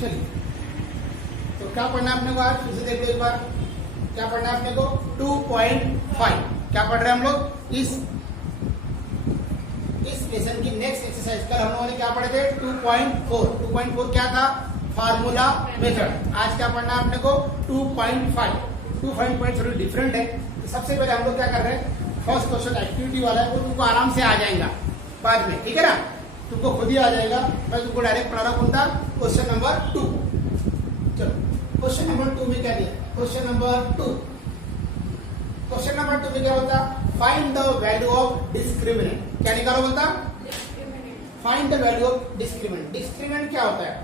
चलिए, तो क्या पढ़ना है अपने को आज? फिर से देख लो एक बार, क्या पढ़ना है अपने को? 2.5 क्या पढ़ रहे हैं हम लोग? इस लेसन की नेक्स्ट एक्सरसाइज कल हम लोगों ने क्या पढ़े थे? 2.4 क्या था? Formula method. आज क्या पढ़ना है अपने को? 2.5 थोड़ी डिफरेंट है। तो सबसे पहले हम लोग क्या कर रहे हैं, फर्स्ट क्वेश्चन एक्टिविटी वाला है, वो तुमको आराम से आ जाएगा बाद में, ठीक है ना? तुमको खुद ही आ जाएगा, मैं तुमको डायरेक्ट पढ़ा रहा हूं। कौन था? Question number 2। चलो, क्वेश्चन नंबर 2 में क्या दिया? क्वेश्चन नंबर 2 में क्या होता? Find the value of discriminant. क्या निकालो बोलता? Find the value of discriminant. Discriminant क्या होता है?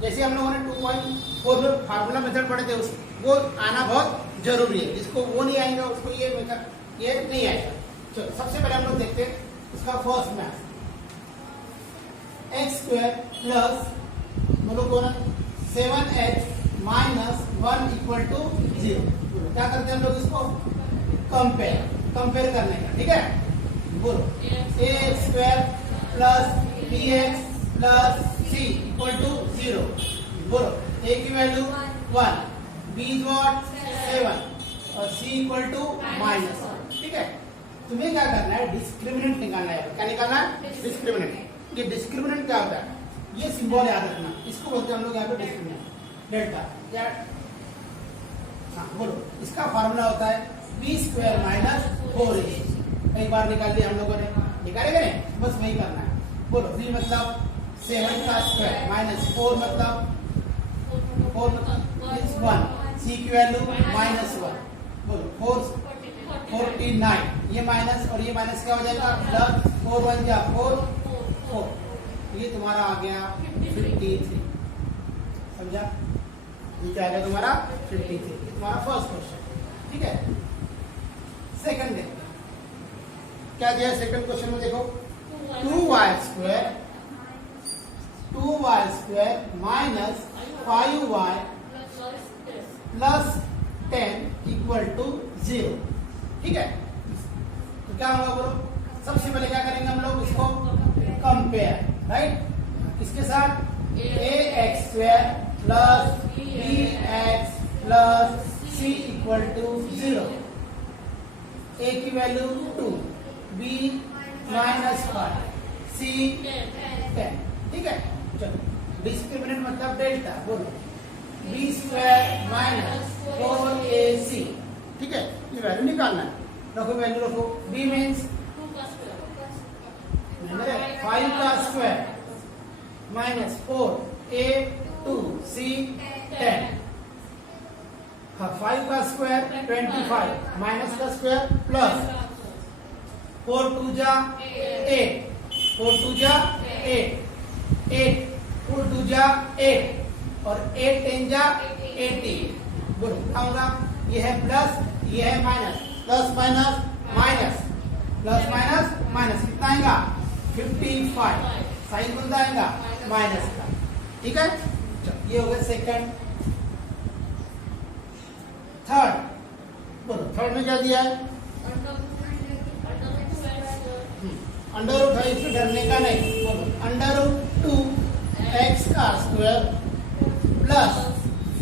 जैसे हम लोगों ने 2.4 में फार्मूला मेथड पढ़े थे, वो आना बहुत जरूरी है। जिसको वो नहीं आएगा उसको ये मेथड ये नहीं आएगा। चलो, सबसे पहले हम लोग देखते हैं इसका फर्स्ट मैथ। x² प्लस बोलो कौन? 7x minus 1 equal to 0। क्या करते हैं हम लोग? इसको कंपेयर करने का, ठीक है? बोलो ax² plus bx plus c equal to 0। बोलो a की वैल्यू 1, b इज व्हाट? 7 और c इक्वल टू -1, ठीक है? तुम्हें क्या करना है? डिस्क्रिमिनेंट निकालना है। क्या निकालना है? डिस्क्रिमिनेंट। ये डिस्क्रिमिनेंट क्या होता है? ये सिंबल याद रखना, इसको बोलते हैं हम लोग यहाँ पे डिस्क्रिमिनेंट, डेल्टा। क्या? हाँ बोलो, इसका फार्मूला होता है b² माइनस 4ac। एक बार निकाल लिया हम लोगों ने, निकालेंगे नहीं, बस वही करना है। बोलो b मतलब 7 का स्क्वायर माइनस 4 मतलब 1, c की वैल्यू -1। बोलो 49, ये माइनस और ये माइनस क्या हो जाएगा? प्लस 4 बन गया 4, ये तुम्हारा आ गया 53। समझा? ये क्या आ गया तुम्हारा? 53। ये तुम्हारा फर्स्ट क्वेश्चन, ठीक है? सेकंड देखते हैं क्या दिया है सेकंड क्वेश्चन में। देखो 2y² minus 5y plus 10 equal to 0, ठीक है? तो क्या होगा बोलो? सबसे पहले क्या करेंगे हम लोग? इसको कंपेयर, राइट? किसके साथ? ax² plus bx plus c equal to 0। a की वैल्यू 2, b -5, c 10, ठीक है? चलो, डिस्क्रिमिनेंट मतलब डेल्टा। बोलो b² माइनस 4ac, ठीक है? ये वैल्यू निकालना है। रखो वैल्यू रखो। b मीन्स 5 का स्क्वायर माइनस 4, a 2, c 10। हाँ, 5 का स्क्वायर 25 माइनस का स्क्वायर प्लस 4 2 जा 8, 4 2 जा 8, 4 2 जा 8 और 8 10 जा 80। बोलो क्या होगा? ये है प्लस, ये है minus, plus minus minus, plus minus minus, कितना आएगा? 55। साइन कौन सा आएगा? माइनस का, ठीक है? चलो, ये हो गया सेकंड। थर्ड बोलो, थर्ड में क्या दिया है? अंडर रूट है, इससे डरने का नहीं। बोलो अंडर रूट 2x का square plus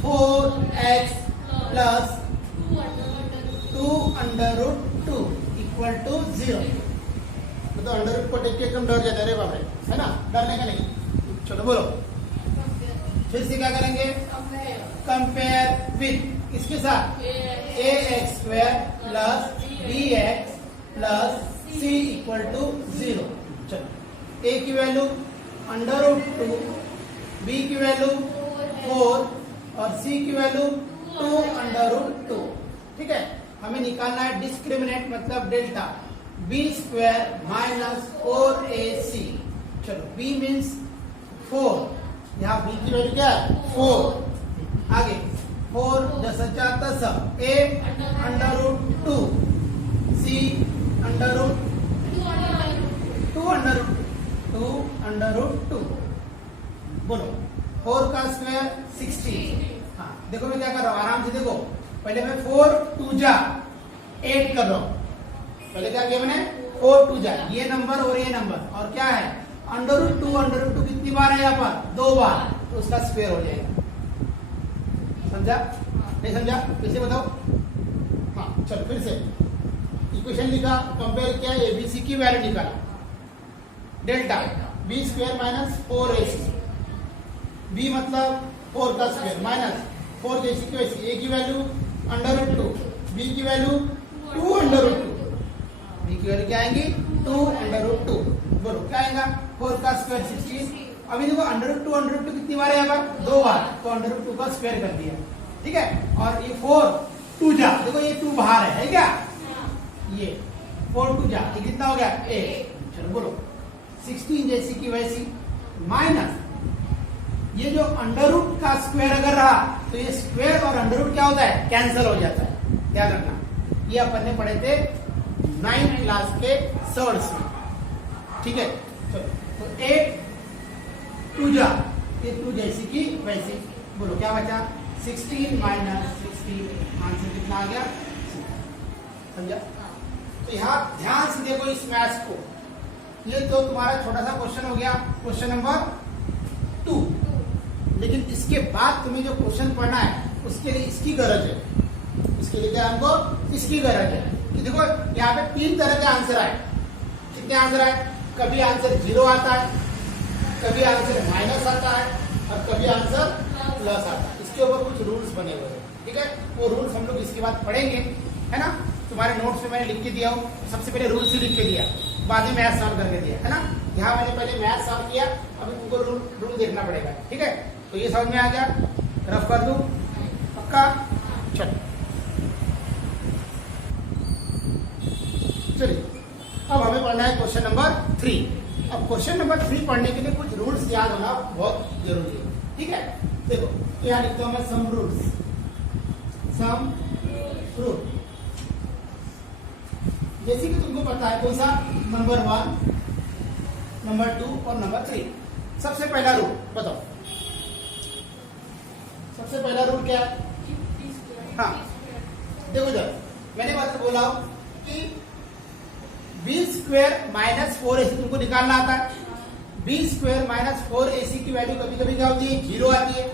4x plus 2 under root 2 equal to 0। तो अंडर रूट को देख के एकदम डर जाता है रे बाप रे, है ना? डरने का नहीं। चलो बोलो, फिर से क्या करेंगे? कंपेयर विथ किसके साथ? ax² plus bx plus c equal to 0। चलो, a की वैल्यू अंडर रूट 2, b की वैल्यू 4 और c की वैल्यू 2 अंडर रूट 2, ठीक है? हमें निकालना है डिस्क्रिमिनेंट मतलब डेल्टा। b² minus 4ac। चलो, b मीन्स 4, यहाँ b की वैल्यू क्या है? 4। आगे 4 10 10, a under root 2, c under root 2 under root 2। बोलो 4 का स्क्वायर 16। हाँ देखो मैं क्या कर रहा हूँ, आराम से देखो। पहले मैं 4 2 जा 8 कर रहा हूँ। पहले क्या किया मैंने? 4 2 जा, ये नंबर और ये नंबर, और क्या है? अंडर रूट 2 कितनी बार है यहाँ पर? 2 बार। तो उसका स्क्वायर हो जाएगा। समझा नहीं समझा? कैसे बताओ? हाँ चलो फिर से इक्वेशन लिखा, कंपेयर किया, एबीसी की वैल्यू निकाला, delta B square minus 4ac, B मतलब 4 का स्क्वायर माइनस 4 जैसी की वैसी, ए की वैल्यू √2, बी की वैल्यू 2√2, बी की वैल्यू क्या आएंगी 2√2, बोलो क्या आएगा 4 का स्क्वायर 16। अभी देखो √2 कितनी बार है यहाँ पर 2 बार, तो √2 का स्क्वायर कर दिया, ठीक है। और ये 4 2 जा, देखो ये 2 बाहर है क्या, ये 4 2 जा, ये कितना हो गया 8। चलो बोलो 16 जैसी की वैसी माइनस ये जो √ का स्क्वायर अगर रहा तो ये स्क्वायर और √ क्या होता है कैंसिल हो जाता है, ध्यान रखना। ये अपन ने पढ़े थे 9th क्लास के सर्ट्स में, ठीक है। चलो तो 8 2 जा, ये 2 जैसी की वैसी, बोलो क्या बचा 16 माइनस 16, आंसर कितना आ गया, समझा? तो यहाँ ध्यान से देखो इस मैथ्स को, ये तो तुम्हारा छोटा सा क्वेश्चन हो गया, क्वेश्चन नंबर 2। लेकिन इसके बाद तुम्हें जो क्वेश्चन पढ़ना है उसके लिए इसकी गरज है, इसके लिए क्या हमको इसकी गरज है कि देखो यहाँ पे 3 तरह के आंसर आए। कितने आंसर आए? कभी आंसर 0 आता है, कभी आंसर माइनस आता है, और कभी आंसर प्लस आता है। इसके ऊपर कुछ रूल्स बने हुए हैं, ठीक है। वो रूल्स हम लोग इसके बाद पढ़ेंगे, है ना। तुम्हारे नोट्स में मैंने लिख के दिया हो, सबसे पहले रूल्स ही लिख के दिया, बाद में मैथ सॉल्व करके दिया, है ना। यहाँ मैंने पहले मैथ सॉल्व किया, अभी तुमको रूल देखना पड़ेगा, ठीक है। तो ये समझ में आ गया, रफ कर दूं पक्का? चलो चलिए अब हमें पढ़ना है क्वेश्चन नंबर 3। अब क्वेश्चन नंबर 3 पढ़ने के लिए कुछ रूल्स याद होना बहुत जरूरी है, ठीक है। देखो यहाँ लिखता हूं मैं सम रूल्स, सम रूल, जैसे कि तुमको पता है कौन सा, नंबर 1, नंबर 2 और नंबर 3। सबसे पहला रूल बताओ, सबसे पहला रूल क्या है? हाँ देखो जब मैंने बात बोला कि बी स्क्वायर माइनस 4ac तुमको निकालना आता है। बी स्क्वायर माइनस 4ac की वैल्यू कभी कभी क्या होती है 0 आती है,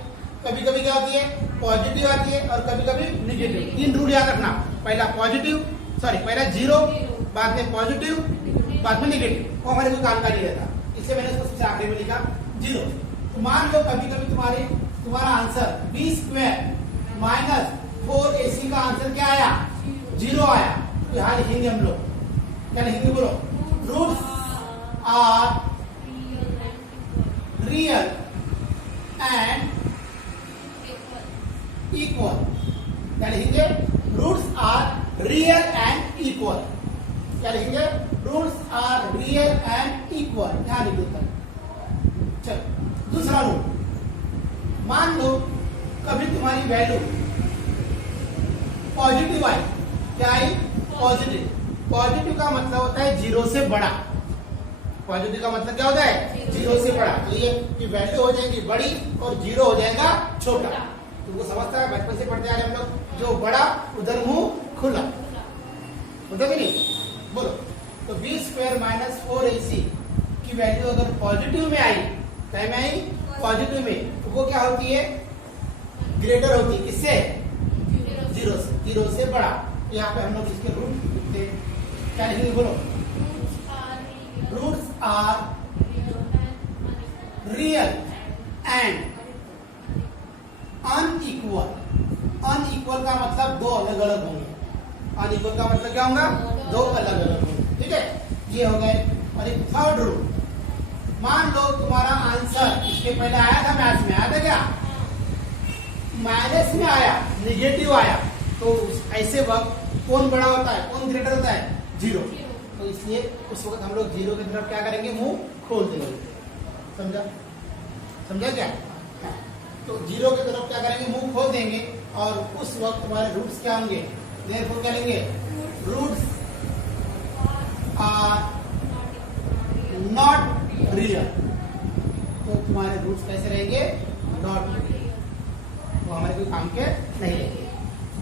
कभी कभी क्या होती है पॉजिटिव आती है, और कभी कभी निगेटिव। 3 रूल याद रखना, पहला पहला 0, बाद में पॉजिटिव, बाद में निगेटिव। वो हमारे कोई काम का नहीं रहता, इसलिए मैंने उसको सबसे आखिरी में लिखा 0। तो मान लो कभी कभी तुम्हारा answer B square minus 4ac का आंसर क्या आया 0 आया, तो यहाँ लिखेंगे हम लोग, क्या लिखेंगे बोलो, roots are real and equal. क्या लिखेंगे? Roots are real and equal. क्या लिखेंगे? Roots are real and equal, यहाँ लिख देता हूं। चलो दूसरा रूल, मान लो कभी तुम्हारी वैल्यू पॉजिटिव आई, क्या आई पॉजिटिव। पॉजिटिव का मतलब होता है 0 से बड़ा, पॉजिटिव का मतलब क्या होता है 0 से बड़ा। तो ये वैल्यू हो जाएगी बड़ी और 0 हो जाएगा छोटा। तुमको समझता है, बचपन से पढ़ते आ रहे हम लोग, जो बड़ा उधर मुंह खुला, होता कि नहीं? बोलो तो बी स्क्वायर माइनस 4ac की वैल्यू अगर पॉजिटिव में आई, क्या में आई पॉजिटिव में, तो वो क्या होती है ग्रेटर होती है, किससे 0 से, 0 से बड़ा। यहाँ पे हम लोग इसके रूट लिखते हैं, क्या लिखेंगे बोलो, roots are real and unequal. Unequal का मतलब 2 अलग अलग होंगे, अनइक्वल का मतलब क्या होगा 2 अलग अलग होंगे, ठीक है। ये हो गए। और एक थर्ड रूल, मान लो तुम्हारा आंसर इसके पहले आया था मैथ्स में, आया था क्या माइनस में आया, निगेटिव आया, तो ऐसे वक्त कौन बड़ा होता है, कौन ग्रेटर होता है 0। तो इसलिए उस वक्त हम लोग 0 की तरफ क्या करेंगे, मुंह खोल देंगे। समझा क्या? तो 0 की तरफ क्या करेंगे, मुंह खोल देंगे, और उस वक्त तुम्हारे रूट्स क्या होंगे, देयरफॉर क्या लेंगे, रूट्स आर नॉट रियल। तो तुम्हारे रूट्स कैसे रहेंगे, नॉट रियल, तो हमारे कोई काम के नहीं रहेंगे।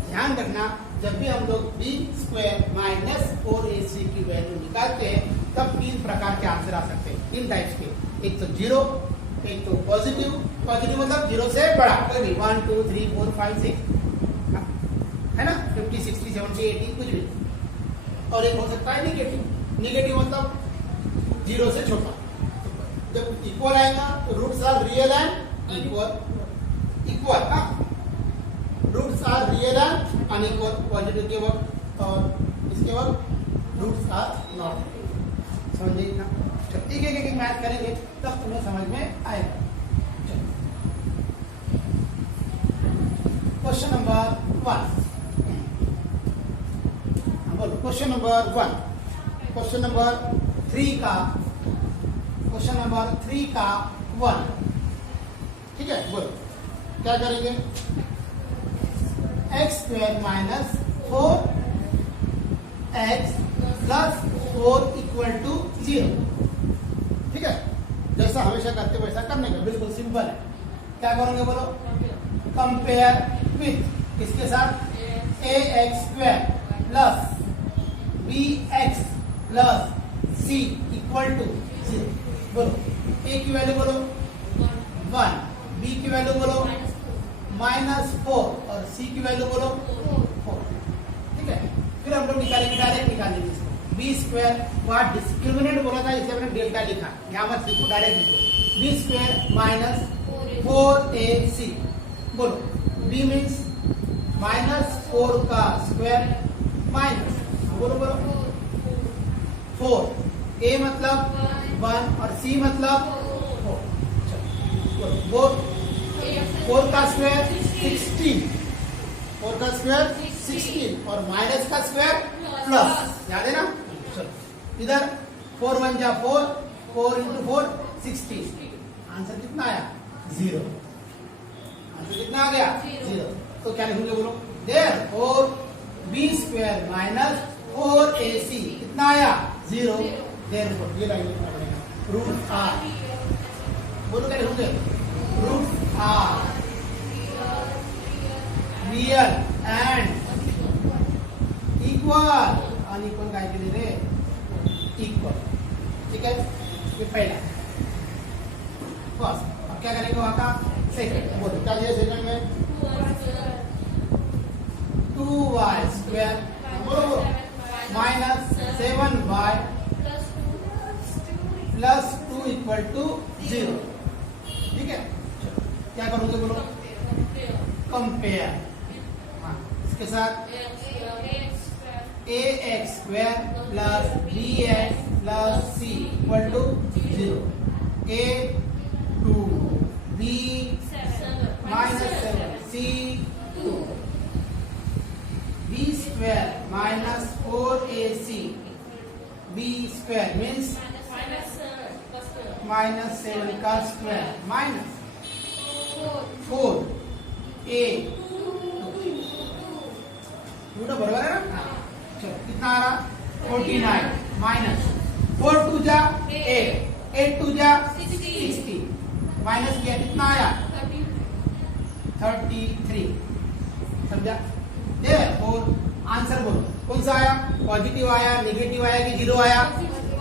ध्यान रखना, जब भी हम लोग बी स्क्वायर माइनस 4ac की वैल्यू निकालते हैं तब 3 प्रकार के आंसर आ सकते हैं, 3 टाइप्स के। एक तो 0, एक तो पॉजिटिव, पॉजिटिव मतलब 0 से बड़ा कोई भी 1 2 3 4 5 6 है ना, 50 60 70 80 कुछ भी। और एक हो सकता है निगेटिव, निगेटिव मतलब 0 से छोटा। जब इक्वल आएगा तो roots are real and equal, equal हाँ, roots are real and unequal positive के वक्त, और इसके वक्त रूट्स आर नॉट। समझिए ना, एक एक एक मैथ करेंगे तब तुम्हें समझ में आएगा। क्वेश्चन नंबर 1, बोलो क्वेश्चन नंबर 1, क्वेश्चन नंबर 3 का, क्वेश्चन नंबर 3 का 1, ठीक है। बोलो क्या करेंगे, x square minus 4x plus 4 equal to 0, ठीक है। जैसा हमेशा करते वैसा करने का, बिल्कुल सिंपल है। क्या करोगे बोलो, कंपेयर विथ किसके साथ, ax square plus bx plus c equal to 0। बोलो a की वैल्यू बोलो 1, b की वैल्यू बोलो -4 और c की वैल्यू बोलो 4, ठीक है। फिर हम लोग निकालेंगे, डायरेक्ट निकालेंगे इसको। बी स्क्वायर वहां डिस्क्रिमिनेंट बोला था, इसलिए हमने डेल्टा लिखा, यहाँ मत लिखो, डायरेक्ट लिखो। बी स्क्वायर माइनस 4ac, बोलो बी मीन्स -4 का स्क्वायर माइनस, बोलो बोलो 4, a मतलब 1 और c मतलब 4। चलो 4 का स्क्वायर 16, 4 का स्क्वायर 16 और माइनस का स्क्वायर प्लस, याद है ना। चलो इधर 4 1 जा 4, 4 इंटू 4 16, आंसर कितना आया 0, आंसर कितना आ गया 0। तो क्या लिखोगे बोलो, therefore B square minus 4ac कितना आया 0, देयरफॉर ये लाइन लिखना पड़ेगा, रूट आर, बोलो क्या लिखोगे, root are real and equal, unequal काय के लिए रे, इक्वल, ठीक है। ये पहला बस। अब क्या करेंगे वहां का सेकंड, बोलो क्या दिया सेकंड में, 2y स्क्वायर, बोलो बोलो minus 7y plus 2 equal to 0, ठीक है। क्या करोगे बोलो, कंपेयर, हाँ इसके साथ ax square plus bx plus c equal to 0, a 2 b minus 7 c 2, b square minus 4ac, b square means minus 7 का स्क्वायर माइनस 4 a, बराबर है ना। चलो कितना आ रहा 49 माइनस 4 2 जा 8, 8 2 जा 60, माइनस किया कितना आया 33, समझा। देयरफॉर आंसर बोलो कौन सा आया, पॉजिटिव आया, नेगेटिव आया कि 0 आया,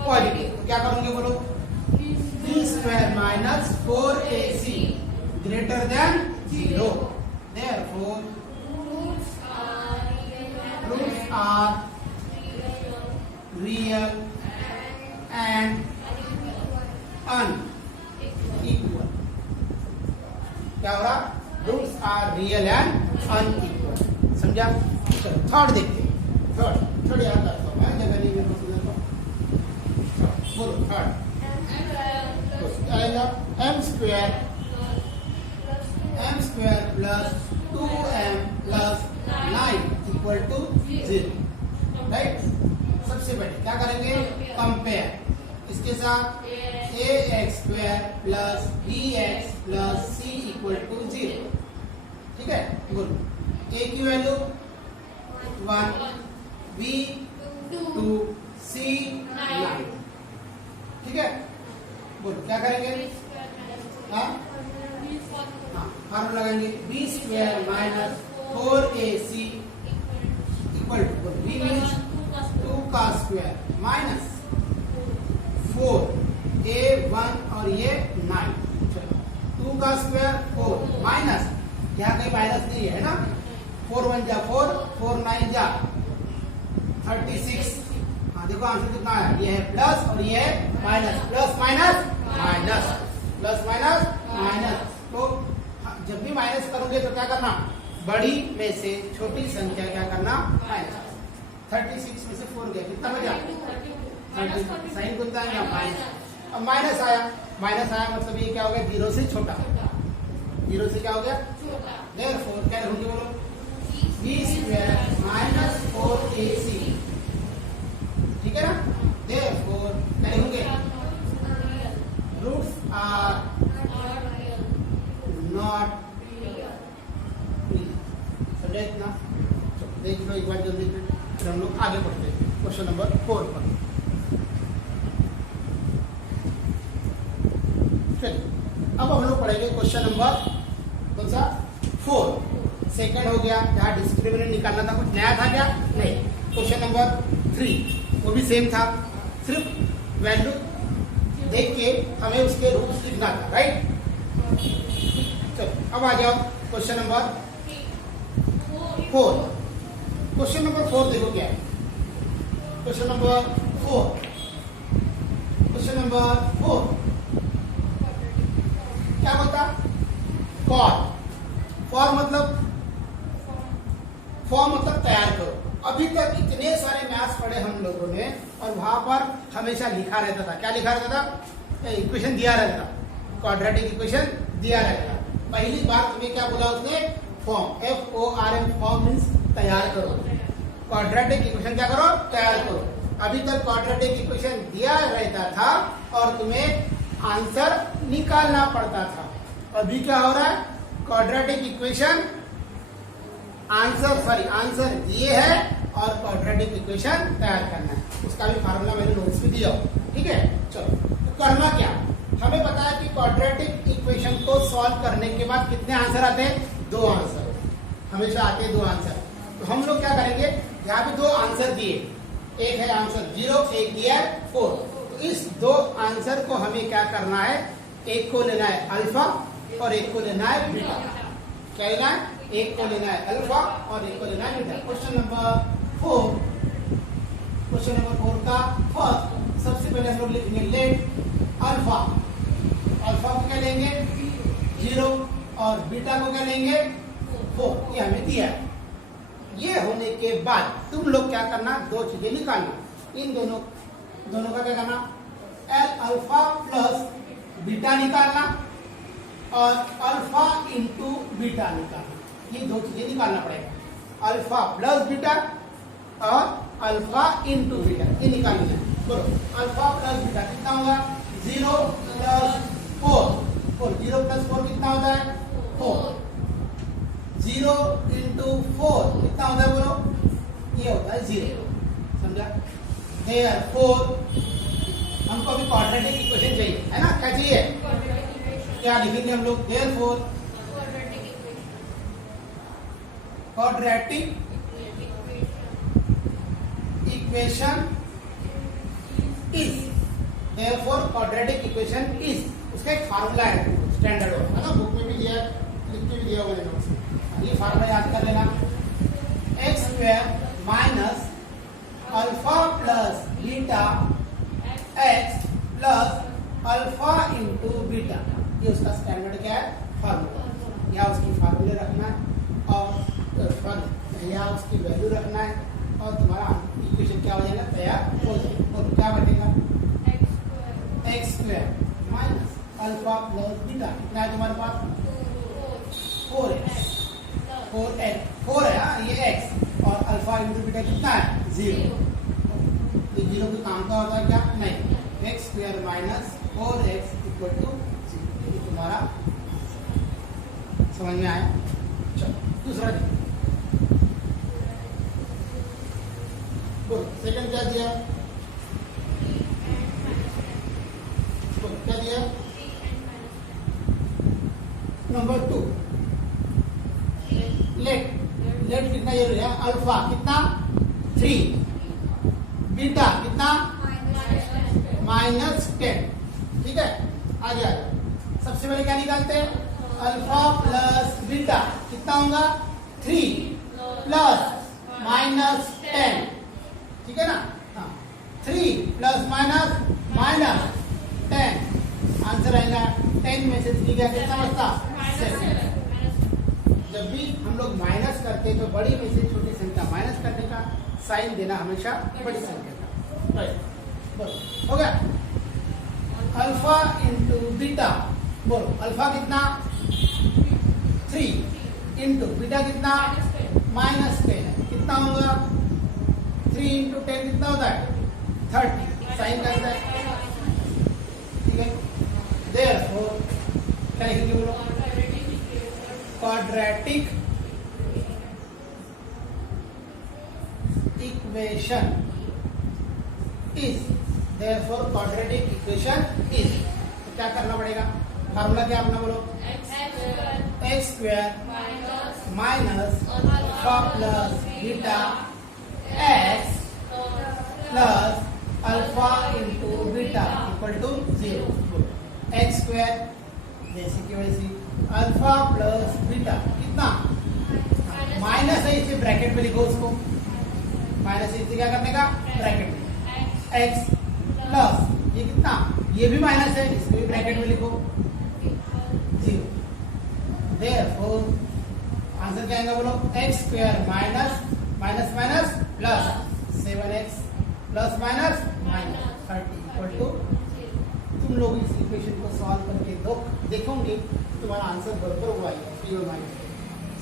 पॉजिटिव। क्या करोगे बोलो, b square minus 4ac greater than 0, therefore roots are real and unequal. क्या हो रहा, roots are real and unequal, समझा। चलो थर्ड देखते हैं, थर्ड याद करता हूँ मैं, जगह नहीं मेरे को सुना तो बोलो थर्ड आएगा m square plus 2m plus 9 equal to 0, right. सबसे पहले क्या करेंगे, कंपेयर, इसके साथ ax square plus bx plus c equal to 0, ठीक है। बोलो a की वैल्यू 1, b 2, c 9, ठीक है। बोलो क्या करेंगे, हाँ फार्मूला लगाएंगे, b square minus 4ac equal to b means 2 का स्क्वायर माइनस 4 a 1 और ये 9। चलो का स्क्वायर 4 माइनस, यहाँ कहीं माइनस नहीं है ना, 4 1 जा 4, 4 9 जा 36। हाँ देखो आंसर कितना है, ये है प्लस और ये है minus, plus minus minus, plus minus minus. तो जब भी माइनस करोगे तो क्या करना, बड़ी में से छोटी संख्या क्या करना, माइनस। 36 में से 4 गया, कितना बचा, 30। साइन कितना है माइनस, अब माइनस आया, माइनस आया मतलब ये क्या हो गया, 0 से छोटा, 0 से क्या हो गया छोटा। देयरफॉर क्या लिखोगे बोलो, b स्क्वायर माइनस 4ac, ठीक है ना। देयरफॉर क्या लिखोगे, रूट्स आर नॉट, समझे इतना, देख लो एक बार जल्दी, फिर हम लोग आगे बढ़ते हैं क्वेश्चन नंबर 4 पर। चलिए अब हम लोग पढ़ेंगे क्वेश्चन नंबर कौन सा, 4। सेकंड हो गया, जहाँ डिस्क्रिमिनेंट निकालना था, कुछ नया था क्या, नहीं। क्वेश्चन नंबर 3 वो भी सेम था, सिर्फ वैल्यू देख के हमें उसके रूट्स लिखना था, राइट। चलो अब आ जाओ क्वेश्चन नंबर 4। क्वेश्चन नंबर 4 देखो क्या है, क्वेश्चन नंबर 4, क्वेश्चन नंबर 4 क्या होता, फॉर मतलब तैयार करो। अभी तक इतने सारे मैथ्स पढ़े हम लोगों ने, और वहां पर हमेशा लिखा रहता था, क्या लिखा रहता था, इक्वेशन दिया रहता था, क्वाड्रेटिक इक्वेशन दिया रहता था। पहली बार तुम्हें क्या बोला उसने, फॉर्म, FORM, फॉर्म मीन्स तैयार करो, क्वाड्रेटिक इक्वेशन क्या करो, तैयार करो। अभी तक क्वाड्रेटिक इक्वेशन दिया रहता था और तुम्हें आंसर निकालना पड़ता था। अभी क्या हो रहा है, क्वाड्रेटिक इक्वेशन आंसर दिए है और क्वाड्रेटिक इक्वेशन तैयार करना है। उसका भी फार्मूला मैंने नोट्स में दिया, ठीक है। चलो तो करना क्या, हमें पता है कि क्वाड्रेटिक इक्वेशन को सॉल्व करने के बाद कितने आंसर आते हैं, 2 आंसर हमेशा आते हैं, 2 आंसर। तो हम लोग क्या करेंगे, यहाँ पे 2 आंसर दिए, एक है आंसर 0, एक दिया है 4। तो इस 2 आंसर को हमें क्या करना है, एक को लेना है अल्फा और एक को लेना है बीटा। क्या लेना है, एक को लेना है अल्फा और एक को लेना है बीटा। क्वेश्चन नंबर 4 का फर्स्ट, सबसे पहले हम लोग लिखेंगे लेट अल्फा, अल्फा को क्या लेंगे 0 और बीटा को क्या लेंगे 4, ये हमें दिया है। ये होने के बाद तुम लोग क्या करना, 2 चीजें निकालना, इन दोनों का क्या करना, एल अल्फा प्लस बीटा निकालना और अल्फा इंटू बीटा निकालना, ये 2 चीजें निकालना पड़ेगा, अल्फा प्लस बीटा और अल्फा इंटू बीटा, ये निकालना है। बोलो अल्फा प्लस बीटा कितना होगा, 0 प्लस 4, 0 प्लस 4 कितना होता है 4, 0 इंटू 4 कितना होता है बोलो, ये होता है 0, समझा। देयरफॉर हमको अभी क्वाड्रेटिक इक्वेशन चाहिए, है ना, क्या चाहिए, क्या लिखेंगे हम लोग, therefore quadratic equation is, therefore quadratic equation is, उसका एक फार्मूला है स्टैंडर्ड, है ना, बुक में भी दिया है, लिख के भी दिया हुआ है, ये फार्मूला याद कर लेना, x square minus alpha plus beta x plus alpha into beta, ये उसका स्टैंडर्ड क्या है, फार्मूला। या उसकी फार्मूले रखना है और या उसकी वैल्यू रखना है और तुम्हारा इक्वेशन क्या हो जाएगा, तैयार हो जाएगा। और क्या बनेगा, x square minus alpha plus beta, कितना है तुम्हारे पास 4x, 4 है, ये x और अल्फा इंटू बीटा कितना है 0, ये 0 के काम का होता है क्या, नहीं, x square minus 4x equal to 0, ये तुम्हारा समझ में आया। चलो दूसरा देखो, सेकंड क्या दिया, क्या दिया, नंबर 2 लेट कितना ये है, अल्फा कितना 3, बीटा कितना -10, ठीक है। आगे सबसे पहले क्या निकालते हैं, अल्फा प्लस बीटा कितना होगा 3 प्लस माइनस 10, ठीक है ना। हाँ 3 प्लस माइनस 10, आंसर आएगा 10 में से 3 क्या कितना बचता 7। जब भी हम लोग माइनस करते हैं तो बड़ी में से छोटी संख्या माइनस करने का साइन देना हमेशा बड़ी संख्या का। राइट, बोलो हो गया। अल्फा इंटू बीटा, बोलो अल्फा कितना 3 इंटू बीटा कितना -10 है, कितना होगा 3 इंटू 10 कितना होता है 30, साइन कैसा है, ठीक है। देयरफॉर क्या लिखेंगे बोलो, quadratic equation is, therefore quadratic equation is, तो क्या करना पड़ेगा, फार्मूला क्या अपना बोलो, x square minus alpha plus beta x plus alpha into beta equal to 0। X square जैसे कि वैसे अल्फा प्लस बीटा कितना माइनस है, इसे ब्रैकेट में लिखो, उसको माइनस है, इसे क्या करने का ब्रैकेट में, एक्स प्लस ये कितना, ये भी माइनस है, इसको भी ब्रैकेट में लिखो 0। देयरफॉर आंसर क्या आएगा बोलो, x square minus minus minus plus 7x plus minus minus 30 equal to, तुम लोग इस इक्वेशन को सॉल्व करके देखोगे तुम्हारा आंसर बराबर हुआ है, फ्री और माइनस,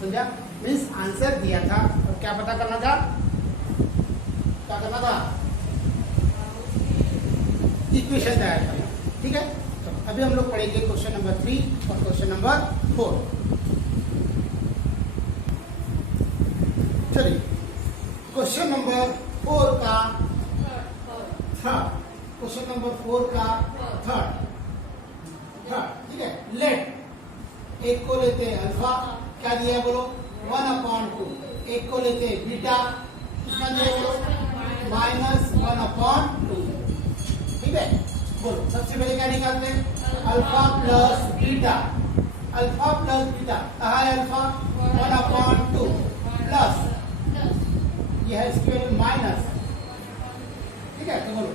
समझा। मीन्स आंसर दिया था और क्या पता करना था, क्या करना था, इक्वेशन तैयार करना, ठीक है। तो अभी हम लोग पढ़ेंगे क्वेश्चन नंबर 3 और क्वेश्चन नंबर 4। चलिए क्वेश्चन नंबर 4 का थर्ड, क्वेश्चन नंबर 4 का थर्ड, ठीक है। लेट, एक को लेते हैं अल्फा, क्या दिया है बोलो 1/2, एक को लेते हैं बीटा, कितना दिया है बोलो -1/2, ठीक है। बोलो सबसे पहले क्या निकालते हैं, alpha plus beta, alpha plus beta कहा है अल्फा 1/2 प्लस यह है इसके वैल्यू माइनस, ठीक है। तो बोलो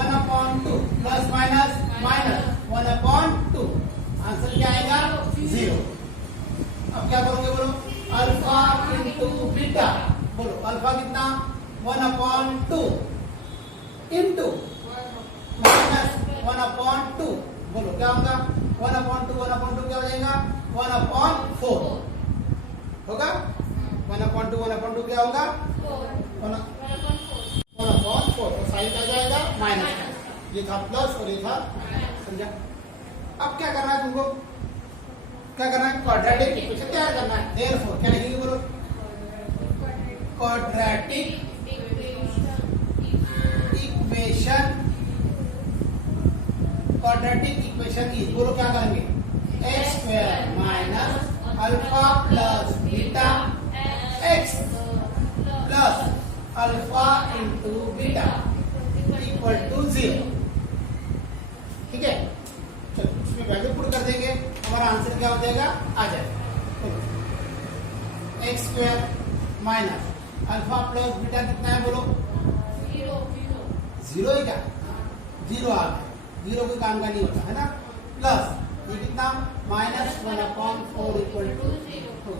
1/2 प्लस माइनस माइनस 1/2, आंसर क्या आएगा 0। अब क्या करोगे बोलो, अल्फा इंटू बीटा, बोलो अल्फा कितना 1/2 इंटू माइनस 1/2, बोलो क्या होगा 1/2 क्या हो जाएगा 1/4 होगा, 1/2 क्या होगा 1/4, तो साइन क्या जाएगा माइनस, ये था प्लस और ये था, समझा। अब क्या करना है तुमको, क्या करना है, क्वाड्रेटिक इक्वेशन तैयार करना है। देयरफॉर क्या लिखेंगे बोलो, quadratic equation, quadratic equation is, बोलो क्या करेंगे, x square minus alpha plus beta x plus alpha into beta equal to 0, ठीक है। चलो इसमें वैल्यू पुट कर देंगे, हमारा आंसर क्या हो जाएगा, आ जाएगा x square minus alpha plus beta कितना है बोलो 0 है क्या, 0 आ गया, 0 कोई काम का नहीं होता है ना, प्लस ये कितना -1/4 equal to 2।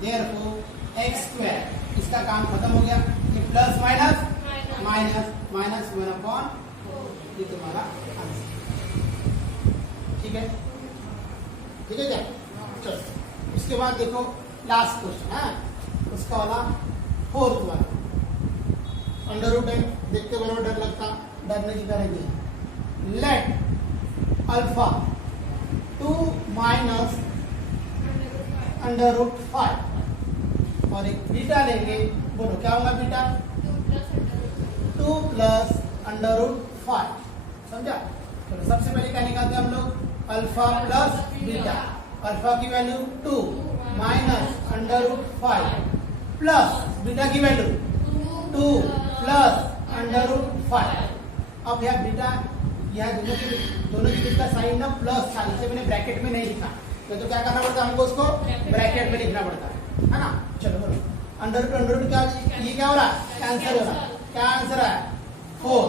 Therefore x square, इसका काम खत्म हो गया, ये प्लस माइनस माइनस माइनस 1/4, ये तुम्हारा आंसर, ठीक है, ठीक है क्या। चलो उसके बाद देखो लास्ट क्वेश्चन है, उसका वाला 4th वाला, अंडर रूट है, देखते बराबर डर लगता, डरने की करेंगे। Let alpha 2 minus under root 5 और एक बीटा लेंगे, बोलो क्या होगा बीटा 2 प्लस अंडर रूट 5, समझा। तो सबसे पहले क्या निकालते हैं हम लोग, अल्फा प्लस बीटा, अल्फा की value 2 minus under root 5 plus beta की वैल्यू 2 प्लस अंडर रूट 5। अब यह बीटा, यह दोनों के बीच का साइन ना प्लस था, इसे मैंने ब्रैकेट में नहीं लिखा, तो तो क्या करना पड़ता है हमको, उसको ब्रैकेट में लिखना पड़ता है ना। चलो बोलो, अंडर रूट क्या, ये क्या हो रहा है, कैंसिल हो रहा है। क्या आंसर है, 4।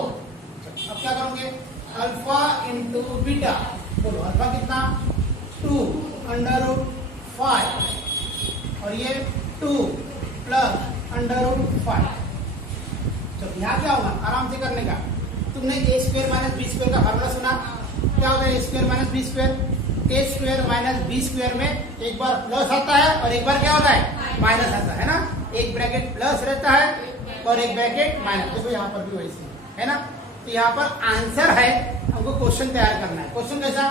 अब क्या करोगे, अल्फा इंटू बीटा, बोलो अल्फा कितना, 2 अंडर रूट 5 और ये 2 प्लस अंडर रूट 5। चलो यहाँ क्या होगा, आराम से करने का। तुमने ए स्क्वायर माइनस बी स्क्वायर का फार्मूला सुना, क्या होता है ए स्क्वायर माइनस बी स्क्वायर, ए स्क्वायर माइनस बी स्क्वायर में एक बार प्लस आता है और एक बार क्या होता है, माइनस आता है ना। एक ब्रैकेट प्लस रहता है और एक ब्रैकेट माइनस। देखो यहाँ पर भी वैसे है ना। तो यहाँ पर आंसर है, हमको क्वेश्चन तैयार करना है। क्वेश्चन कैसा,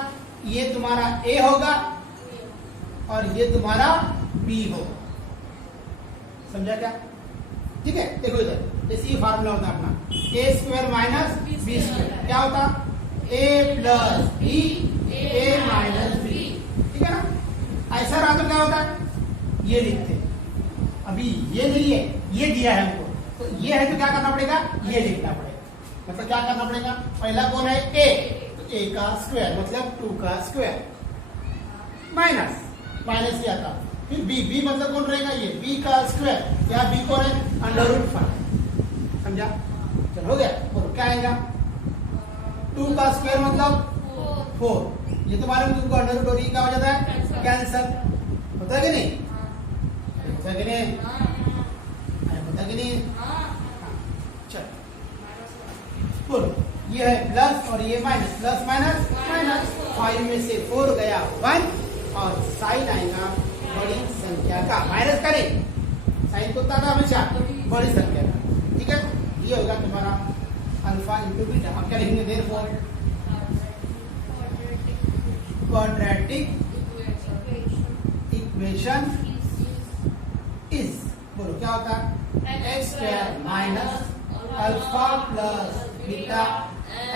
ये तुम्हारा ए होगा और ये तुम्हारा बी होगा, समझा क्या, ठीक है। देखो इधर जैसे ये फार्मूला होता है अपना, ए स्क्वायर माइनस बी स्क्वायर, क्या होता, ए प्लस बी ए माइनस बी, ठीक है ना। ऐसा रहा तो क्या होता है, ये लिखते, अभी ये नहीं है, ये दिया है हमको, तो ये है तो क्या करना पड़ेगा, ये लिखना पड़ेगा। मतलब क्या करना पड़ेगा, पहला कौन है ए, तो ए का स्क्वायर मतलब 2 का स्क्वायर माइनस माइनस ही आता, फिर बी, बी मतलब कौन रहेगा, ये बी का स्क्वायर, या बी कौन है, अंडर रूट 5, समझा। चलो हो गया, और क्या आएगा, 2 का स्क्वायर मतलब 4, ये तुम्हारे में तुमको अंडर रूट और ये क्या हो जाता है, कैंसल, होता है कि नहीं, होता है कि नहीं, अरे होता है कि नहीं। चलो बोलो, ये है प्लस और ये माइनस, प्लस माइनस माइनस, 5 में से 4 गया 1 और साइन आएगा बड़ी संख्या का, माइनस का नहीं, साइन को था हमेशा बड़ी संख्या का, ठीक है। ये होगा तुम्हारा अल्फा इंटू बीटा। अब क्या लिखेंगे, देयरफॉर क्वाड्रेटिक इक्वेशन इज, बोलो क्या होता है, x square minus alpha plus beta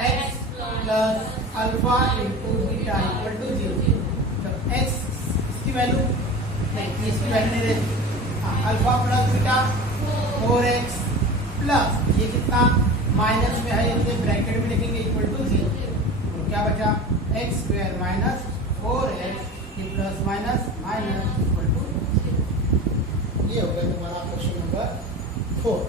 x plus alpha into beta equal to 0। तो एक्स की वैल्यू नहीं, इसकी वैल्यू नहीं रहती, alpha plus beta 4x plus ये कितना माइनस में है, इसलिए ब्रैकेट में लिखेंगे इक्वल टू 0। तो क्या बचा, एक्स स्क्वायर माइनस 4x ये plus minus minus equal to 0। ये हो गया तुम्हारा क्वेश्चन नंबर 4।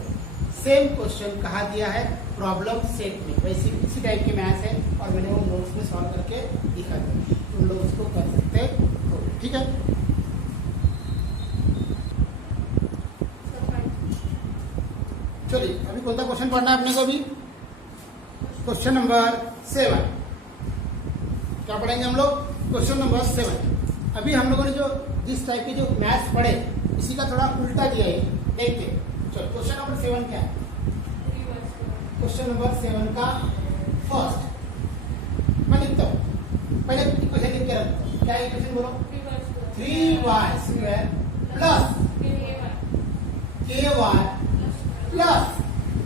सेम क्वेश्चन कहा दिया है प्रॉब्लम सेट में, वैसे इसी टाइप के मैथ्स है और मैंने वो नोट्स में सॉल्व करके दिखा दिया, तुम लोग उसको कर सकते हो, ठीक है। चलिए अभी कौन सा क्वेश्चन पढ़ना है अपने को, अभी क्वेश्चन नंबर 7। क्या पढ़ेंगे हम लोग, क्वेश्चन नंबर 7। अभी हम लोगों ने जो जिस टाइप के जो मैथ्स पढ़े इसी का थोड़ा उल्टा दिया है, देखते। चलो क्वेश्चन नंबर 7 क्या है, क्वेश्चन नंबर 7 का फर्स्ट मैं लिखता हूँ, पहले इक्वेशन लिख के रखता हूँ। क्या इक्वेशन बोलो, 3y square plus ky plus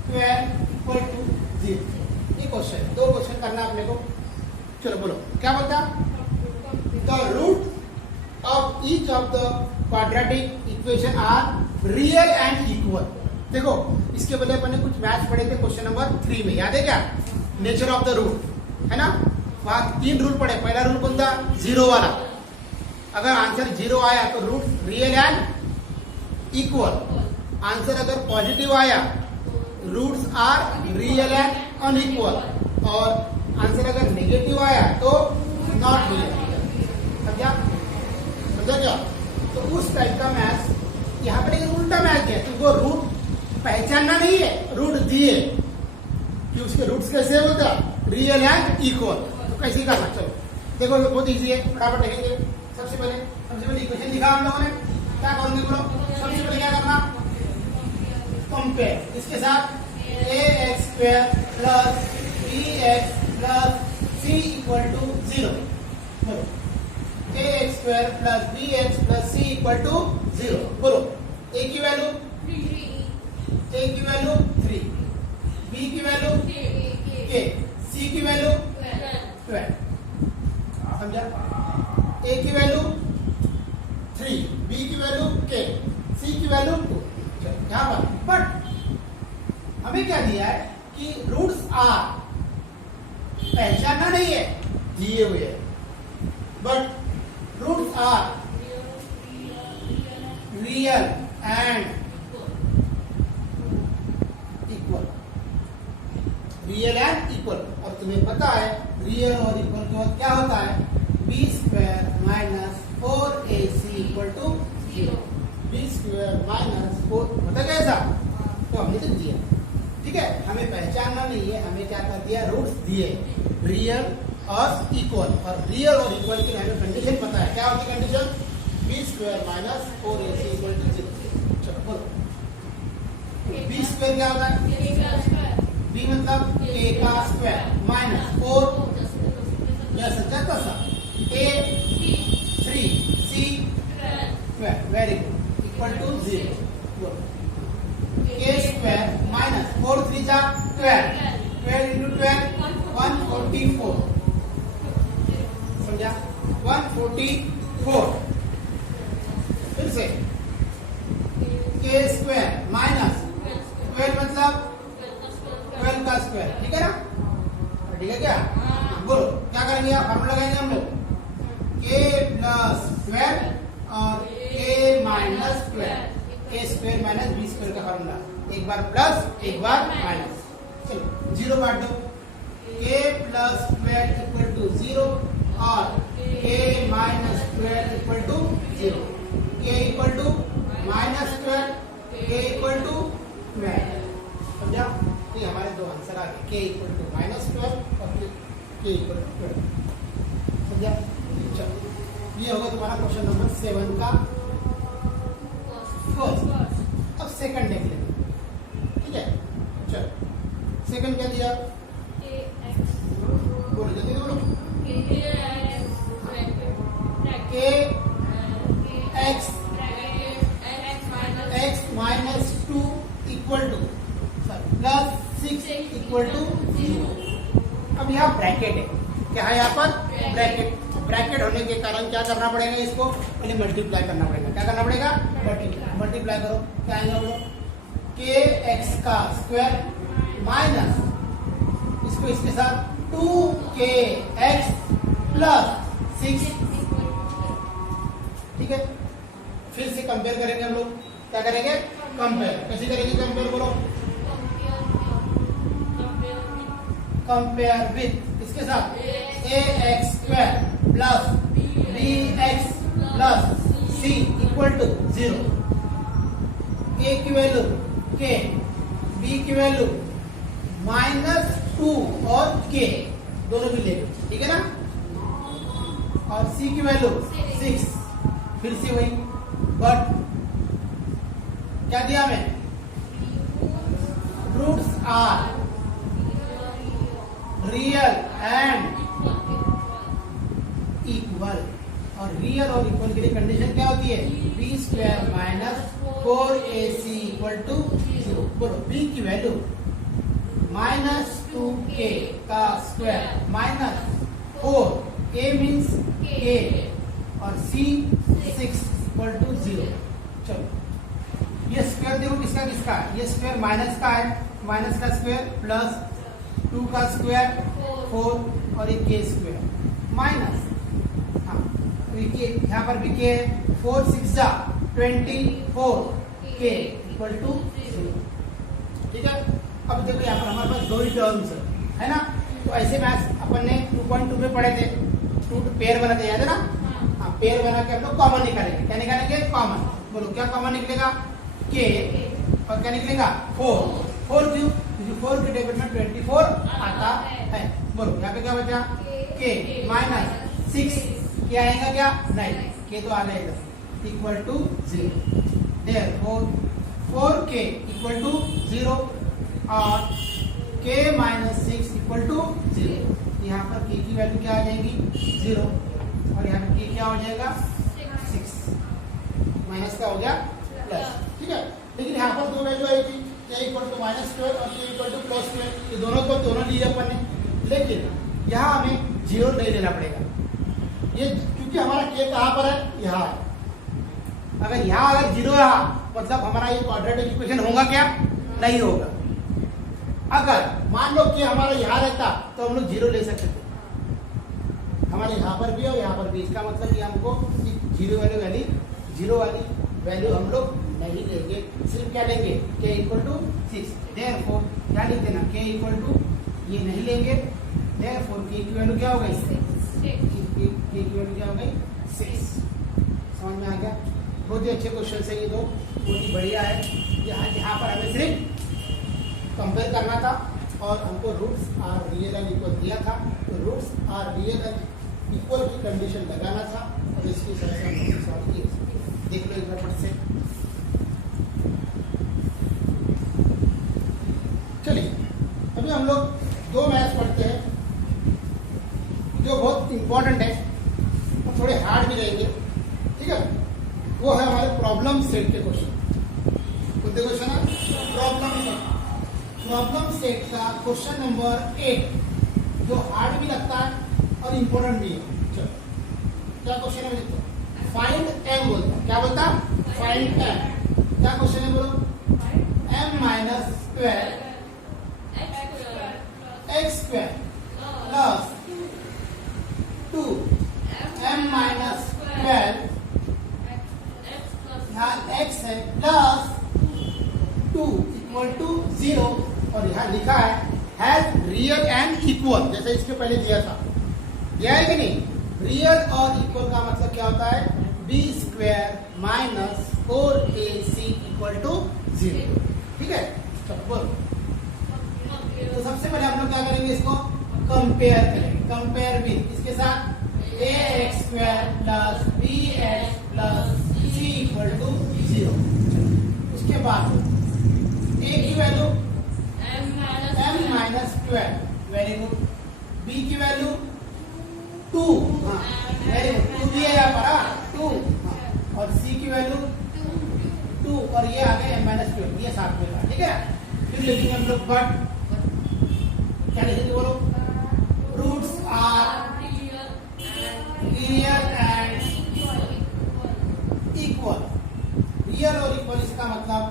square equal to 0। ये क्वेश्चन, 2 क्वेश्चन करना अपने को। चलो बोलो क्या बोलता, the root of each of the quadratic equation are real and equal. देखो इसके पहले अपन ने कुछ मैथ्स पढ़े थे क्वेश्चन नंबर 3 में, याद है क्या, नेचर ऑफ द रूट, है ना। वहां 3 रूल पढ़े, पहला रूल कौन था, 0 वाला, अगर आंसर 0 आया तो root real and equal, answer अगर पॉजिटिव आया roots are real and unequal, और आंसर अगर नेगेटिव आया तो नॉट रियल। समझा, समझा क्या। तो उस टाइप का मैथ्स यहाँ पर एक उल्टा मैथ है, तुमको रूट पहचानना नहीं है, रूट दिए कि उसके रूट्स कैसे होता है, रियल एंड इक्वल, तो कैसे करना। चलो देखो बहुत इजी है, फटाफट देखेंगे। सबसे पहले इक्वेशन लिखा हम लोगों ने, क्या करोगे बोलो, सबसे पहले क्या करना, कंपेयर इसके साथ ax square plus bx plus c equal to 0। बोलो ax square plus bx plus c equal to 0। बोलो a की वैल्यू 3, b की वैल्यू k, c की वैल्यू 12। समझा, a की वैल्यू 3, b की वैल्यू k, c की वैल्यू 2। यहाँ पर बट हमें क्या दिया है कि रूट्स आर, पहचानना नहीं है, दिए हुए है, but roots are real and equal, real and equal. और तुम्हें पता है रियल और इक्वल के बाद क्या होता है, B square minus 4ac equal to 0। B square minus 4 होता कैसा, तो हमने तो दिया, ठीक है। हमें पहचानना नहीं है, हमें क्या कर दिया, रूट्स दिए रियल और इक्वल। और रियल और इक्वल की हमें कंडीशन पता है, क्या होती है condition, B square minus 4ac equal to 0। चलो बोलो, बी स्क्वायर क्या होता है, बी मतलब a का स्क्वायर माइनस 4 जैसा तैसा, a 3 c square, very good, equal to 0। a square minus 4 3 जा 12, 12 इंटू 12 144, समझा, 144। फिर से k स्क्वायर माइनस 12 मतलब 12 का स्क्वायर, ठीक है ना, ठीक है क्या, बोलो क्या करेंगे, आप फॉर्मूला लगाएंगे हम लोग, k प्लस 12 और k minus 12, a square minus b square का फॉर्मूला, एक बार प्लस एक बार माइनस। चलो 0 काट दो, k प्लस 12 इक्वल टू 0 और k minus 12 equal to 0, k equal to minus 12, k equal to 12, समझा। ये हमारे दो आंसर आ गए, k इक्वल टू माइनस 12 और k इक्वल टू 12, समझा। चलो ये होगा तुम्हारा क्वेश्चन नंबर 7 का फर्स्ट। अब सेकंड देख लेंगे, ठीक है। चलो सेकंड क्या दिया, बोलो जल्दी बोलो, x minus 2 equal to plus 6 equal to 0। अब यहाँ ब्रैकेट है, क्या है यहाँ पर ब्रैकेट, ब्रैकेट होने के कारण क्या करना पड़ेगा, इसको पहले मल्टीप्लाई करना पड़ेगा। क्या करना पड़ेगा, मल्टीप्लाई करो, क्या आएगा बोलो, के एक्स का स्क्वायर माइनस इसको इसके साथ 2k x प्लस 6, ठीक है। फिर से कंपेयर करेंगे हम लोग, क्या करेंगे, कंपेयर, कैसे करेंगे कंपेयर, बोलो, कंपेयर विथ इसके साथ ax square plus bx plus c equal to 0, a की वैल्यू k, b की वैल्यू माइनस 2 और k दोनों भी ले लो, ठीक है ना, और c की वैल्यू 6, फिर से वही, बट क्या दिया हमें, roots are real and equal. और रियल और इक्वल के लिए कंडीशन क्या होती है, B square minus 4ac equal to 0। बोलो b की वैल्यू माइनस 2k का square minus 4, a means k और c 6 इक्वल टू 0। चलो ये स्क्वायर देखो किसका किसका है, ये स्क्वायर माइनस का है, माइनस का स्क्वायर प्लस 2 का स्क्वायर 4 और एक k स्क्वायर माइनस, हाँ यहाँ पर भी k है, 4 6 जा 24, k इक्वल टू 0, ठीक है। अब देखो यहाँ पर हमारे पास दो ही टर्म्स है ना, तो ऐसे मैथ्स अपन ने 2.2 में पढ़े थे, टू पेयर बनाते याद है ना, हाँ पेयर बना के हम लोग कॉमन निकालेंगे, क्या निकालेंगे, कॉमन। बोलो क्या कॉमन निकलेगा, k और क्या निकलेगा 4 क्यों, क्योंकि 4 के टेबल में 24 आता है। बोलो यहाँ पे क्या बचा, k माइनस 6, क्या आएगा क्या, नहीं, k तो आ गया इधर, equal to 0, therefore 4k equal to 0 और k माइनस 6 इक्वल टू 0। यहाँ पर k की वैल्यू क्या आ जाएगी, 0, और यहाँ पर k क्या हो जाएगा, 6, माइनस का हो गया प्लस, ठीक है। लेकिन यहाँ पर दो वैल्यू आई थी, k इक्वल टू माइनस 12 और k इक्वल टू प्लस 12, ये दोनों को दोनों लिए अपन ने, लेकिन यहाँ हमें 0 नहीं लेना पड़ेगा, ये क्योंकि हमारा k कहाँ पर है, यहाँ है। अगर यहाँ अगर 0 रहा मतलब हमारा ये क्वाड्रेटिक इक्वेशन होगा क्या, नहीं होगा। अगर मान लो कि हमारा यहाँ रहता तो हम लोग 0 ले सकते थे, हमारे यहाँ पर भी और यहाँ पर भी। इसका मतलब कि हमको जीरो वाली वैल्यू हम लोग नहीं लेंगे, सिर्फ क्या लेंगे, k इक्वल टू 6। देयरफॉर क्या लिख देना, k इक्वल टू, ये नहीं लेंगे, देयरफॉर k की वैल्यू क्या हो गई, k की वैल्यू क्या हो गई, 6। समझ में आ गया? बहुत ही अच्छे क्वेश्चन है ये दो, बहुत ही बढ़िया है। यहाँ पर हमें सिर्फ कंपेयर करना था और हमको roots are real and equal दिया था, तो roots are real and equal की कंडीशन लगाना था और इसकी तरह से हमने सॉल्व किया। देख लो एक बार फट से। चलिए अभी हम लोग दो मैथ्स पढ़ते हैं जो बहुत इंपॉर्टेंट है और थोड़े हार्ड भी रहेंगे, ठीक है। वो है हमारे प्रॉब्लम सेट के क्वेश्चन। कौन से क्वेश्चन है? प्रॉब्लम सेट का क्वेश्चन नंबर 8 जो हार्ड भी लगता है और इंपॉर्टेंट भी है। चलो क्या क्वेश्चन है देखो, फाइंड m बोलता है। क्या बोलता है? Find m। क्या क्वेश्चन है बोलो? m minus 12 x square plus 2 m minus 12 यहाँ x है प्लस 2 इक्वल टू 0 और यहाँ लिखा है हैज रियल एंड इक्वल, जैसे इसके पहले दिया था। दिया है कि नहीं? रियल और इक्वल का मतलब क्या होता है? B square minus 4ac equal to 0। ठीक है, चलो बोलो। तो सबसे पहले हम लोग क्या करेंगे, इसको कंपेयर करेंगे। कंपेयर विद इसके साथ ax square plus bx plus c equal to 0। उसके बाद a की value m minus 12, very good. b की वैल्यू 2, हाँ वेरी गुड, 2 भी है यहाँ पर 2, और c की वैल्यू 2 और ये आ गए m माइनस 12, ये साथ में। ठीक है, फिर लिखेंगे हम लोग बट क्या लिखेंगे बोलो? Roots are real and equal. Real और इक्वल इसका मतलब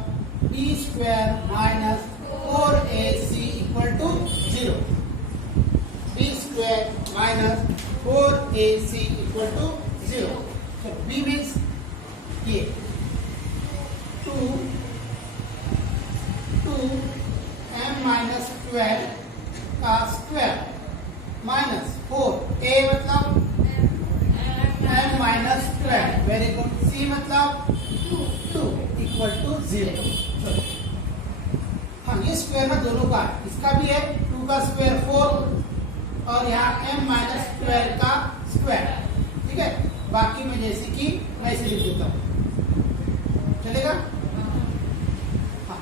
b square minus 4ac equal to 0। b square minus 4ac equal to 0। तो b मीन्स ये 2 m माइनस 12 का स्क्वायर माइनस 4, a मतलब m minus 12, very good. c मतलब 2 equal to 0। हाँ, ये स्क्वायर में दोनों का, इसका भी है 2 का स्क्वायर 4 और यहाँ m माइनस 12 का स्क्वायर। ठीक है, बाकी में जैसे कि मैं इसे लिख देता हूँ, चलेगा? हाँ,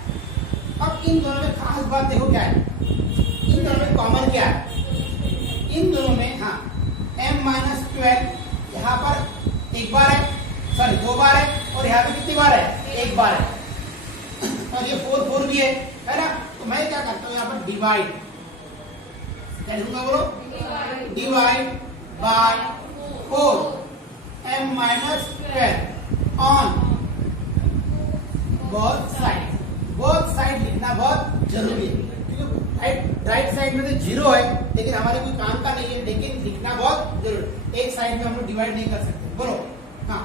अब इन दोनों में खास बात देखो क्या है, इन दोनों में कॉमन क्या है? इन दोनों में हाँ m माइनस 12 यहाँ पर एक बार है, सॉरी 2 बार है, और यहाँ पे कितनी बार है? 1 बार है, और ये 4 भी है ना? तो मैं क्या करता हूँ यहाँ पर डिवाइड, क्या लिखूंगा बोलो? Divide by 4 m minus 12 on both side. Both side लिखना बहुत जरूरी है, राइट साइड में तो 0 है लेकिन हमारे कोई काम का नहीं है, लेकिन लिखना बहुत जरूरी। एक साइड में हम लोग डिवाइड नहीं कर सकते। बोलो हाँ,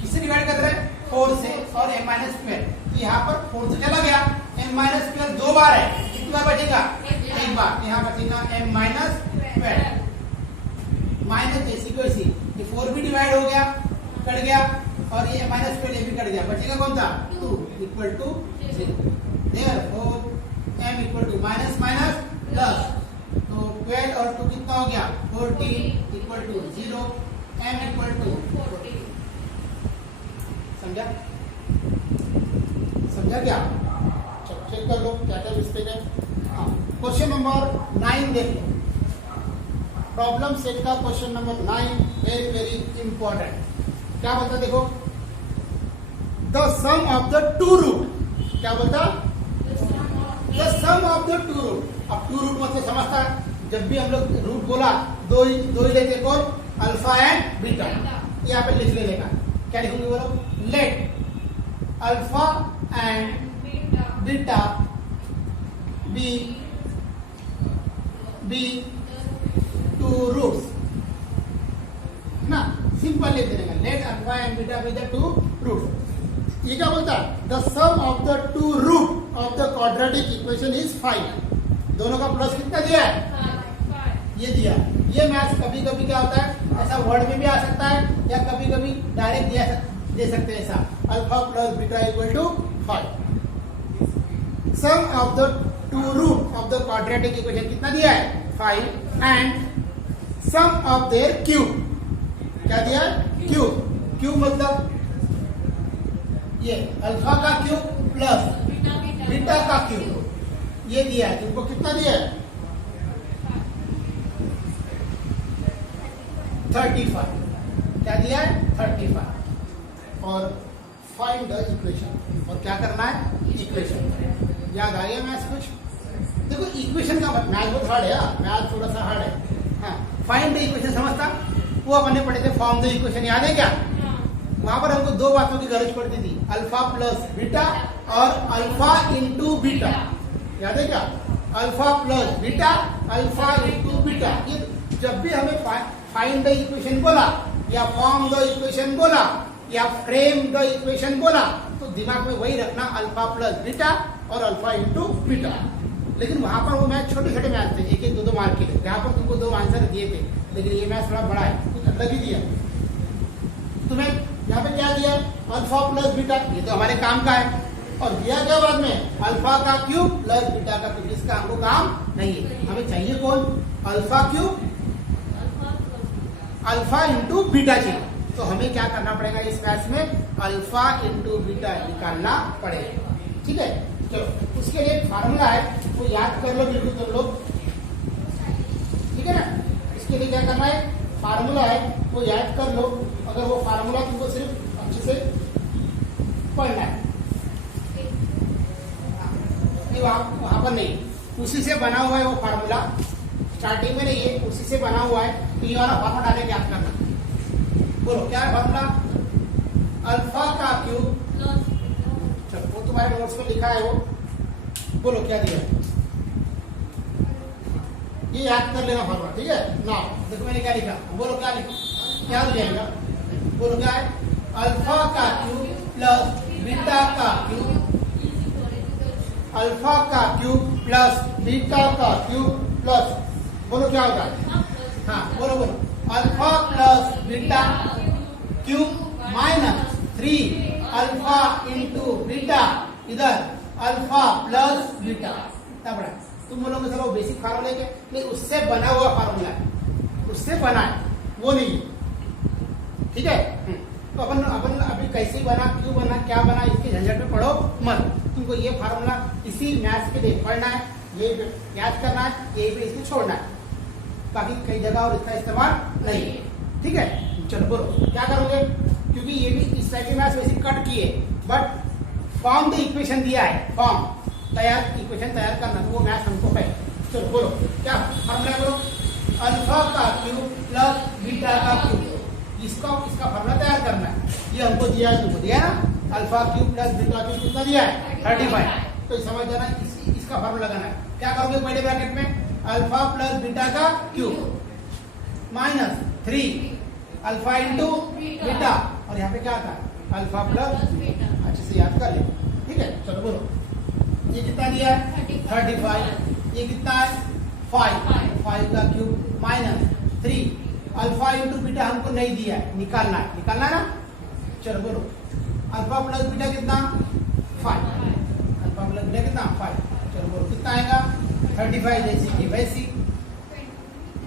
किससे डिवाइड कर रहे हैं? 4 से, और m माइनस 12। तो यहाँ पर 4 से चला गया, m माइनस 12 2 बार है, कितनी बार बचेगा? 1 बार। यहाँ बचेगा m माइनस 12 माइनस जैसी को ऐसी, ये 4 भी डिवाइड हो गया, कट गया, और ये माइनस 12 भी कट गया, बचेगा कौन सा? 2 equal to 0। Therefore m equal to minus minus plus, तो 12 और 2 कितना हो गया? 14 equal to 0, m equal to 14। समझा? समझा क्या? चेक कर लो क्या क्या मिस्टेक है। हाँ, क्वेश्चन नंबर 9 देखो, प्रॉब्लम सेट का question number 9 very very important. क्या बोलता देखो, the sum of the two root. क्या बोलता? The sum of the two root. अब टू रूट मतलब समझता है, जब भी हम लोग रूट बोला दो ही लेते, कौन? Alpha and beta. यहाँ पे लिख लेने का, क्या लिखूंगे बोलो? Let alpha and beta be two roots. लिख देंगे, let alpha and beta be the two root. ये क्या बोलता है, the sum of the two root of the quadratic equation is 5। दोनों का प्लस कितना दिया है, ये दिया। ये मैथ्स कभी कभी क्या होता है, ऐसा वर्ड में भी आ सकता है या कभी कभी डायरेक्ट दे सकते हैं ऐसा, alpha plus beta equal to 5। Sum of the two root of the quadratic equation कितना दिया है, 5, and sum of their cube, क्या दिया है, क्यूब। क्यूब मतलब ये अल्फा का क्यूब प्लस बीटा का क्यूब, ये दिया है। तुमको कितना दिया है, 35। क्या दिया है, 35। और फाइंड द इक्वेशन, और क्या करना है, इक्वेशन। याद आ गया मैथ्स कुछ? देखो इक्वेशन का मैथ्स बहुत हार्ड है, मैथ्स थोड़ा सा हार्ड है। हाँ, फाइंड द इक्वेशन समझता, वो अपन ने पढ़े थे फॉर्म द इक्वेशन, याद है क्या? वहां पर हमको दो बातों की गरज पड़ती थी, अल्फा प्लस बीटा और अल्फा इंटू बीटा, याद है क्या? Alpha plus beta, alpha into beta. ये जब भी हमें फाइंड द इक्वेशन बोला या फॉर्म द इक्वेशन बोला या फ्रेम द इक्वेशन बोला, तो दिमाग में वही रखना, अल्फा प्लस बीटा और अल्फा इंटू बीटा। लेकिन वहां पर वो मैथ छोटे छोटे मैथ थे, एक एक दो मार्क के, जहां पर तुमको 2 आंसर दिए थे, लेकिन ये मैथ थोड़ा बड़ा है, कुछ अलग ही दिया तुम्हें। यहाँ पे क्या दिया, अल्फा प्लस बीटा, ये तो हमारे काम का है। और दिया क्या बाद में, अल्फा का क्यूब प्लस बीटा का क्यूब, इसका हमको काम नहीं है। हमें चाहिए कौन, alpha cube, alpha into beta चाहिए। तो हमें क्या करना पड़ेगा इस मैथ में, अल्फा इंटू बीटा निकालना पड़ेगा। ठीक है, चलो उसके लिए फार्मूला है, वो याद कर लो बिल्कुल तुम लोग, ठीक है ना। इसके लिए क्या करना है, फार्मूला है वो याद कर लो। अगर वो फार्मूला तुमको सिर्फ अच्छे से पढ़ना है, वहां पर नहीं, उसी से बना हुआ है वो फार्मूला, स्टार्टिंग में नहीं है, उसी से बना हुआ है। तो ये वाला फार्मूला डाले याद करना। बोलो क्या है फार्मूला, अल्फा का क्यूब, वो तुम्हारे नोट्स में लिखा है वो, बोलो क्या दिया है, ये याद कर लेना फार्मूला, ठीक है ना। देखो मैंने क्या लिखा, बोलो क्या लिखा, क्या हो जाएगा, बोलो क्या है, अल्फा का क्यूब प्लस बीटा का क्यूब, अल्फा का क्यूब प्लस बीटा का क्यूब प्लस, बोलो क्या होगा, हाँ बोलो बोलो, alpha plus beta cube minus 3 alpha into beta, इधर अल्फा प्लस बीटा। तब तुम बोलोगे चलो बेसिक फार्मूला के, लेकिन उससे बना हुआ फार्मूला है, उससे बना है वो नहीं, ठीक है। तो अपन अभी कैसे बना, क्यों बना, क्या बना, इसके झंझट में पढ़ो मत। तुमको ये फार्मूला इसी मैथ्स के लिए पढ़ना है, ये याद करना है, यही पे इसको छोड़ना है, बाकी कई जगह और इसका इस्तेमाल नहीं है, ठीक है। चलो बोलो क्या करोगे, क्योंकि ये भी इस टाइप के मैथ्स वैसे कट किए, बट फॉर्म द इक्वेशन दिया है, फॉर्म तैयार, इक्वेशन तैयार करना, वो मैथ्स हमको है। चलो बोलो क्या फार्मूला, बोलो अल्फा का क्यूब प्लस बीटा का क्यूब, इसका फार्मूला तैयार करना है। ये हमको दिया है, तुमको दिया ना, alpha cube plus beta cube कितना दिया है, 35। तो समझ जाना, इसका फार्मूला लगाना है। क्या करोगे पहले ब्रैकेट में, अल्फा प्लस बीटा का cube minus 3 alpha into beta, और यहाँ पे क्या आता है, अल्फा प्लस बीटा। अच्छे से याद कर ले, ठीक है। चलो बोलो ये कितना दिया है, 35, ये कितना है 5 का cube minus 3 alpha into beta हमको नहीं दिया है, निकालना है ना। चलो बोलो अल्फा प्लस बीटा कितना, 5, अल्फा प्लस बीटा कितना 5। चलो बोलो कितना आएगा, 35 जैसी की वैसी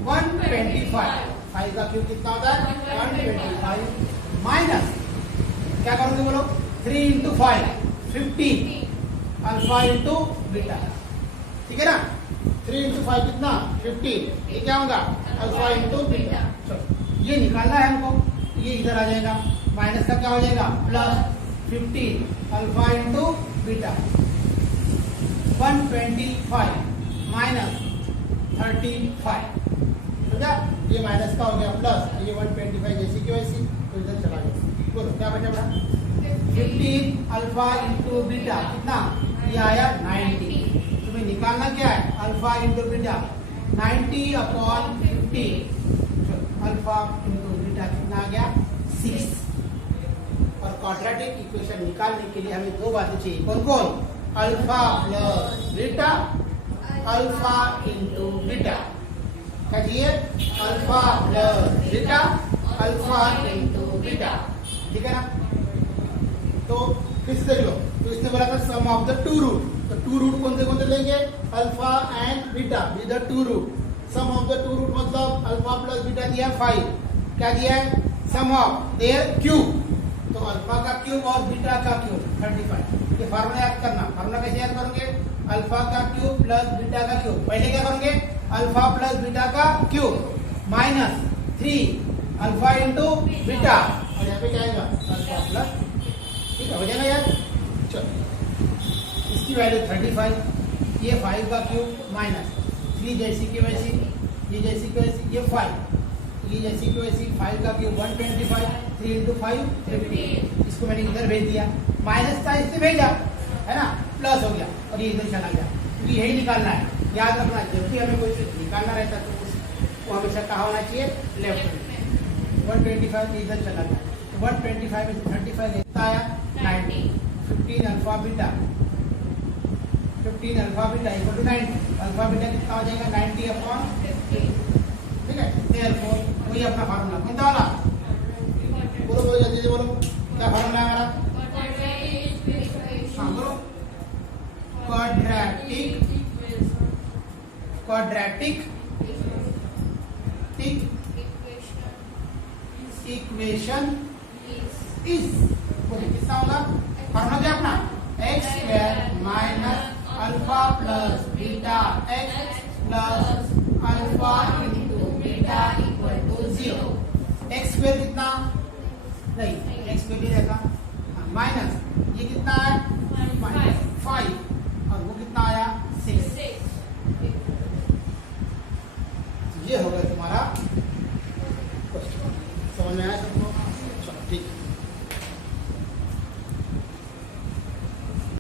125, 5 का क्यूब कितना होता है 125 माइनस क्या करोगे बोलो 3 इंटू 5 15 अल्फा इंटू बीटा, ठीक है ना। 3 इंटू 5 कितना 15, ये क्या होगा अल्फा इंटू बीटा। चलो ये निकालना है हमको, ये इधर आ जाएगा, माइनस का क्या हो जाएगा plus 15 alpha into beta 125 minus 35, समझा। ये माइनस का हो गया प्लस, ये 125 जैसी की वैसी, तो इधर चला गया। बोलो क्या बचा बड़ा 15 अल्फा इंटू बीटा कितना, ये आया 90। तुम्हें निकालना क्या है, alpha into beta 90/15, alpha into beta कितना आ गया 6। और क्वाड्रेटिक इक्वेशन निकालने के लिए हमें दो बातें चाहिए, कौन कौन? Alpha plus beta, alpha into beta. क्या चाहिए? Alpha plus beta, alpha into beta. ठीक है ना? तो फिर से देख लो, तो इसने बोला था sum of the two root, तो टू रूट कौन से लेंगे? Alpha and beta with the two root. Sum of the two root मतलब अल्फा प्लस बीटा दिया है 5, क्या दिया है? सम ऑफ देयर क्यूब, तो अल्फा का क्यूब और बीटा का क्यूब 35। ये फार्मूला याद करना। फार्मूला कैसे याद करोगे? अल्फा का क्यूब प्लस बीटा का क्यूब। पहले क्या करोगे? अल्फा प्लस बीटा का cube minus 3 alpha into beta, और यहाँ पे क्या आएगा? Alpha plus. ठीक है, हो जाएगा यार। चलो, इसकी वैल्यू 35, ये 5 का क्यूब माइनस 3 जैसी की वैसी, ये जैसी की वैसी, ये 5, ये जैसी की वैसी, 5 का क्यूब 125, 3 इंटू 5 50। इसको मैंने इधर भेज दिया, माइनस था इससे भेजा, है ना, प्लस हो गया और ये इधर चला गया, क्योंकि यही निकालना है। याद रखना, जब भी हमें कोई चीज निकालना रहता है तो वो हमेशा कहाँ होना चाहिए? लेफ्ट में। 125 इधर चला गया, तो 125 में 35 कितना आया? 90। 15 alpha beta, 15 alpha beta equal to 90। Alpha beta कितना हो जाएगा? 90/50। ठीक है, देयरफॉर वही अपना फार्मूला कौन था वाला? बोलो बोलो जल्दी से बोलो, क्या फार्मूला है हमारा? हाँ बोलो, क्वाड्रेटिक इक्वेशन इज, बोलिए कितना होगा फार्मूला? क्या अपना? x² minus alpha plus beta x plus alpha into beta equal to 0। x² कितना? नहीं, x² नहीं रहता, माइनस ये कितना है? 5, और वो कितना आया? 6। ये होगा तुम्हारा क्वेश्चन। समझ में आया सबको?